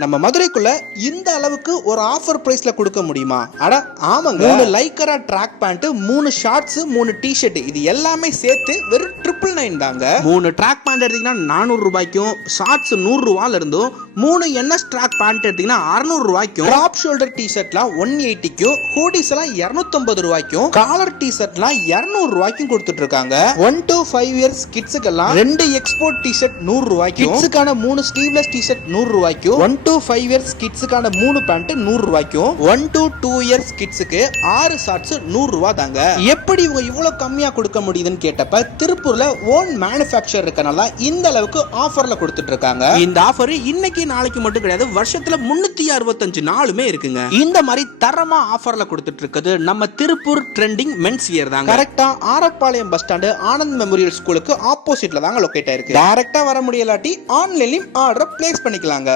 நம்ம மதுரைக்குள்ள இந்த அளவுக்கு ஒரு ஆஃபர் பிரைஸ்ல கொடுக்க முடியுமா? அட ஆமாங்க. 3 லைக்கரா ட்ராக் பேண்ட், 3 ஷார்ட்ஸ், 3 டி-ஷர்ட் இது எல்லாமே சேர்த்து வெறும் 999 தாங்க. 3 ட்ராக் பேண்ட் எடுத்தீங்கன்னா 400 ரூபாய்க்கும், ஷார்ட்ஸ் 100 ரூபாயில இருந்தும், 3 NS ட்ராக் பேண்ட் எடுத்தீங்கன்னா 600 ரூபாய்க்கும், டாப் ஷோல்டர் டி-ஷர்ட்லாம் 180க்கும், ஹூடிஸ் எல்லாம் 250 ரூபாய்க்கும், காலர் டி-ஷர்ட்லாம் 200 ரூபாய்க்கும் கொடுத்துட்டு இருக்காங்க. 1 to 5 இயர்ஸ் கிட்ஸுக்கெல்லாம் 2 எக்ஸ்போர்ட் டி-ஷர்ட் 100 ரூபாய்க்கும், கிட்ஸுக்கான 3 ஸ்லீவ்லெஸ் டி-ஷர்ட் 100 ரூபாய்க்கும், 1 to 5 இயர்ஸ் கிட்ஸுக்கான 3 பேண்ட் 100 ரூபாய்க்கும், 1 to 2 இயர்ஸ் கிட்ஸுக்கு 6 ஷார்ட்ஸ் 100 ரூபாய் தாங்க. எப்படி இவங்க இவ்வளவு கம்மியா கொடுக்க முடியுதுன்னு கேட்டப்ப திருப்பூர்ல ஓன் மேனுஃபேக்சர் இருக்கனால இந்த அளவுக்கு ஆஃபர்ல கொடுத்துட்டு இருக்காங்க. இந்த ஆஃபர் இன்னைக்கு நாளைக்கு மட்டும் கிடையாது, வருஷத்துல 365 நாளுமே இருக்குங்க. இந்த மாதிரி தரமா ஆஃபர்ல கொடுத்துட்டு இருக்குது நம்ம திருப்பூர் ட்ரெண்டிங் மென்ஸ் வியர் தாங்க. கரெக்டா Arappalayam bus stand Anand memorial ஸ்கூலுக்கு ஆப்போசிட்ல தாங்க லொகேட் ஆயிருக்கு. டைரக்டா வர முடியலாட்டி ஆன்லைன்லயும் ஆர்டர் பிளேஸ் பண்ணிக்கலாங்க.